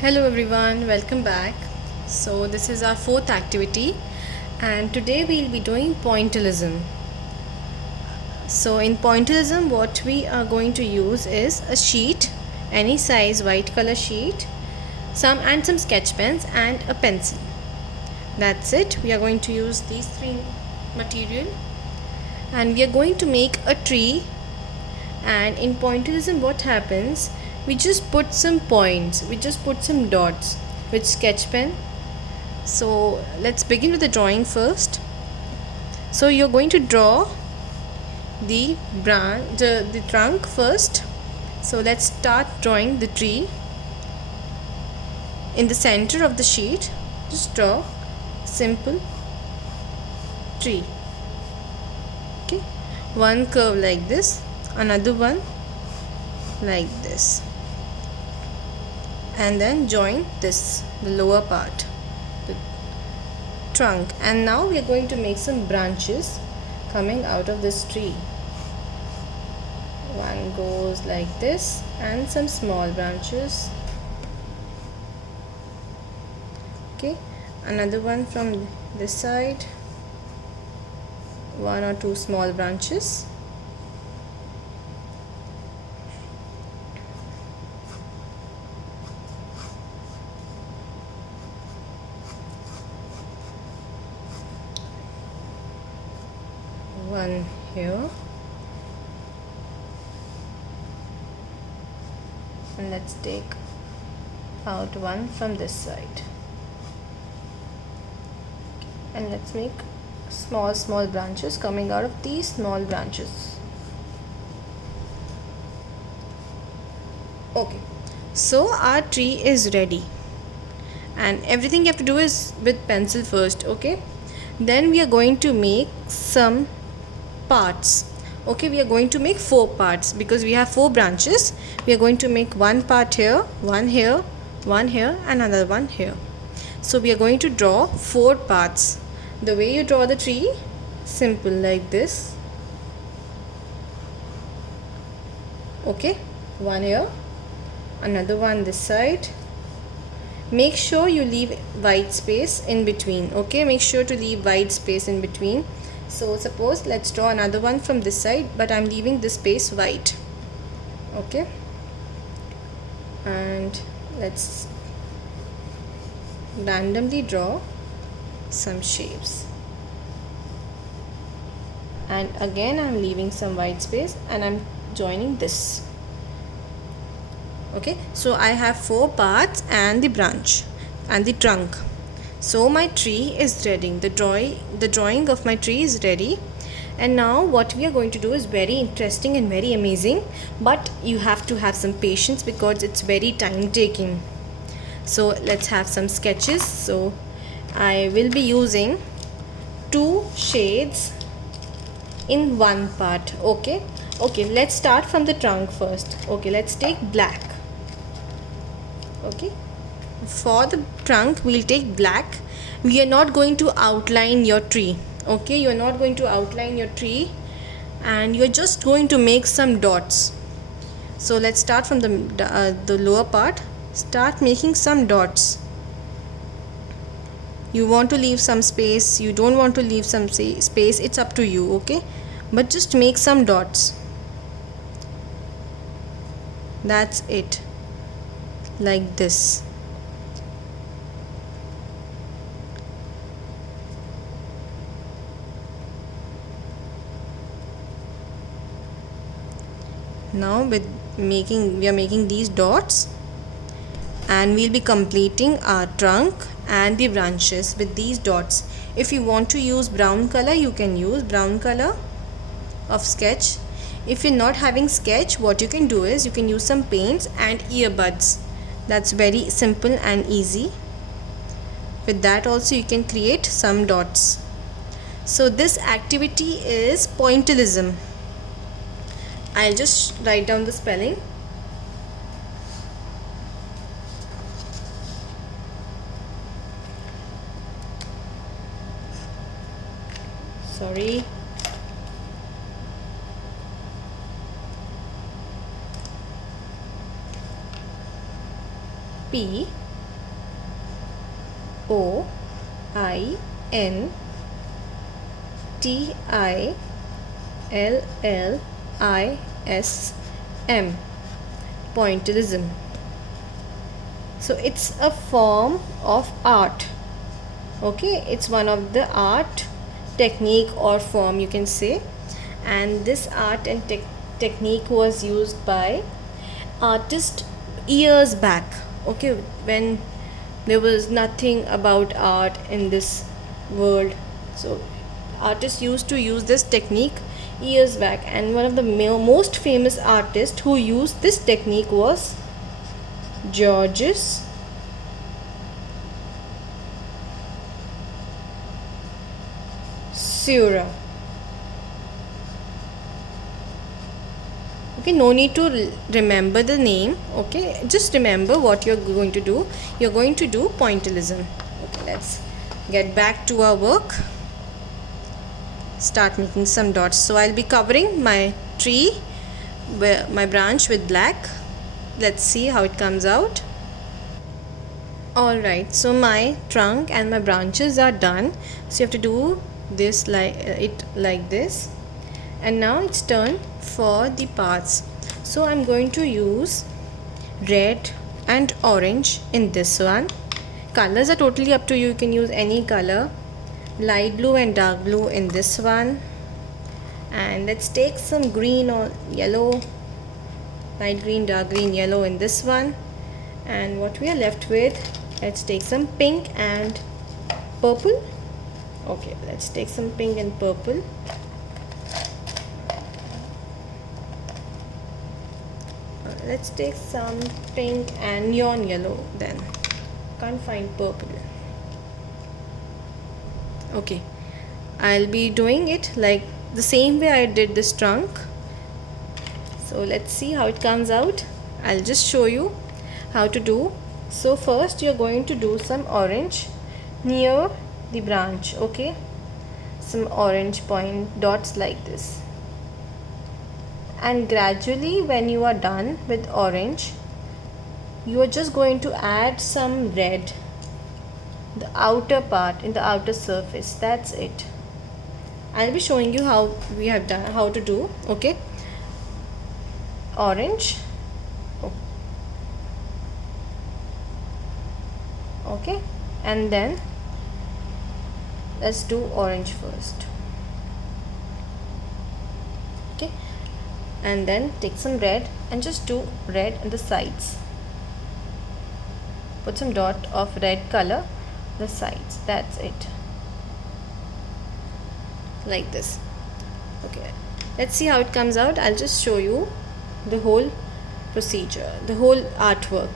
Hello everyone, welcome back. So this is our fourth activity and today we'll be doing pointillism. So in pointillism what we are going to use is a sheet, any size white color sheet, some sketch pens and a pencil. That's it. We are going to use these three material and we are going to make a tree. And in pointillism what happens, we just put some points, we just put some dots with sketch pen. So let's begin with the drawing first. So you're going to draw the branch, the trunk first. So let's start drawing the tree. In the center of the sheet, just draw simple tree. Okay, one curve like this, another one like this, and then join this, the lower part, the trunk. And now we are going to make some branches coming out of this tree. One goes like this and some small branches. Okay, another one from this side, one or two small branches. One here, and let's take out one from this side, and let's make small branches coming out of these small branches. Okay, so our tree is ready, and everything you have to do is with pencil first. Okay, then we are going to make some parts. Okay, we are going to make 4 parts because we have 4 branches. We are going to make one part here, one here, one here, and another one here. So we are going to draw 4 parts. The way you draw the tree, simple like this. Okay, one here, another one this side. Make sure you leave white space in between. Okay, make sure to leave white space in between. So suppose let's draw another one from this side, but I'm leaving this space white. Okay, and let's randomly draw some shapes, and again I'm leaving some white space and I'm joining this. Okay, so I have 4 parts and the branch and the trunk. So my tree is ready. The drawing of my tree is ready. And now what we are going to do is very interesting and very amazing, but you have to have some patience because it's very time taking. So let's have some sketches. So I will be using 2 shades in one part. Okay, let's start from the trunk first. Okay, let's take black. Okay, for the trunk we'll take black. We are not going to outline your tree. Okay, you are not going to outline your tree, and you're just going to make some dots. So let's start from the lower part. Start making some dots. You want to leave some space, you don't want to leave some space, it's up to you. Okay, but just make some dots. That's it, like this. Now we are making these dots, and we'll be completing our trunk and the branches with these dots. If you want to use brown color, you can use brown color of sketch. If you're not having sketch, what you can do is you can use some paints and earbuds. That's very simple and easy. With that also you can create some dots. So this activity is pointillism. I'll just write down the spelling. Sorry. P Pointillism. Pointillism. So it's a form of art. Okay, it's one of the art technique or form, you can say, and this art and technique was used by artists years back. Okay, when there was nothing about art in this world, so artists used to use this technique years back, and one of the most famous artists who used this technique was Georges Seurat. Okay, no need to remember the name. Okay, just remember what you're going to do. You're going to do pointillism. Okay, let's get back to our work. Start making some dots. So I'll be covering my tree, my branch, with black. Let's see how it comes out. Alright, so my trunk and my branches are done. So you have to do this like this, and now it's turn for the parts. So I'm going to use red and orange in this one. Colors are totally up to you. You can use any color. Light blue and dark blue in this one, and let's take some green or yellow, light green, dark green, yellow in this one. And what we are left with, let's take some pink and purple. Okay, let's take some pink and purple. Let's take some pink and neon yellow then. Can't find purple. Okay, I'll be doing it like the same way I did this trunk. So let's see how it comes out. I'll just show you how to do. So first you're going to do some orange near the branch. Okay, some orange point dots like this, and gradually when you are done with orange, you are just going to add some red, the outer part, in the outer surface. That's it. I'll be showing you how we have done, how to do. Okay, orange. Okay, and then let's do orange first. Okay, and then take some red and just do red on the sides. Put some dot of red color the sides. That's it, like this. Okay, let's see how it comes out. I'll just show you the whole procedure, the whole artwork.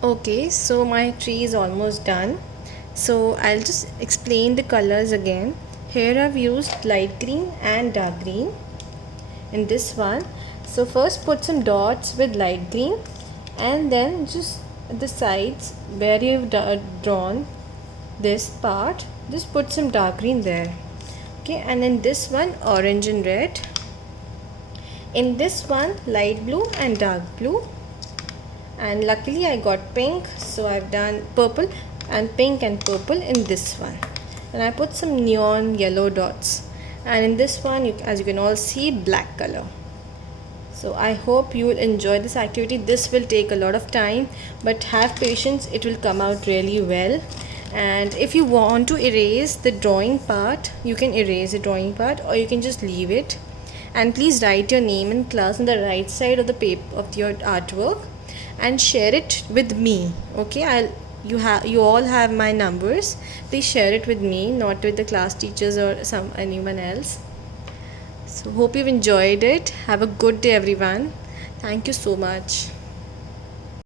Okay, so my tree is almost done. So I'll just explain the colors again. Here I've used light green and dark green in this one. So first put some dots with light green, and then just the sides where you've drawn this part, just put some dark green there. Okay, and in this one orange and red. In this one light blue and dark blue, and luckily I got pink, so I've done purple and pink and purple in this one. And I put some neon yellow dots, and in this one as you can all see, black color. So I hope you will enjoy this activity. This will take a lot of time, but have patience, it will come out really well. And if you want to erase the drawing part, you can erase the drawing part, or you can just leave it. And please write your name in class on the right side of the paper of your artwork, and share it with me. Okay, you all have my numbers. Please share it with me, not with the class teachers or anyone else. So hope you've enjoyed it. Have a good day everyone. Thank you so much.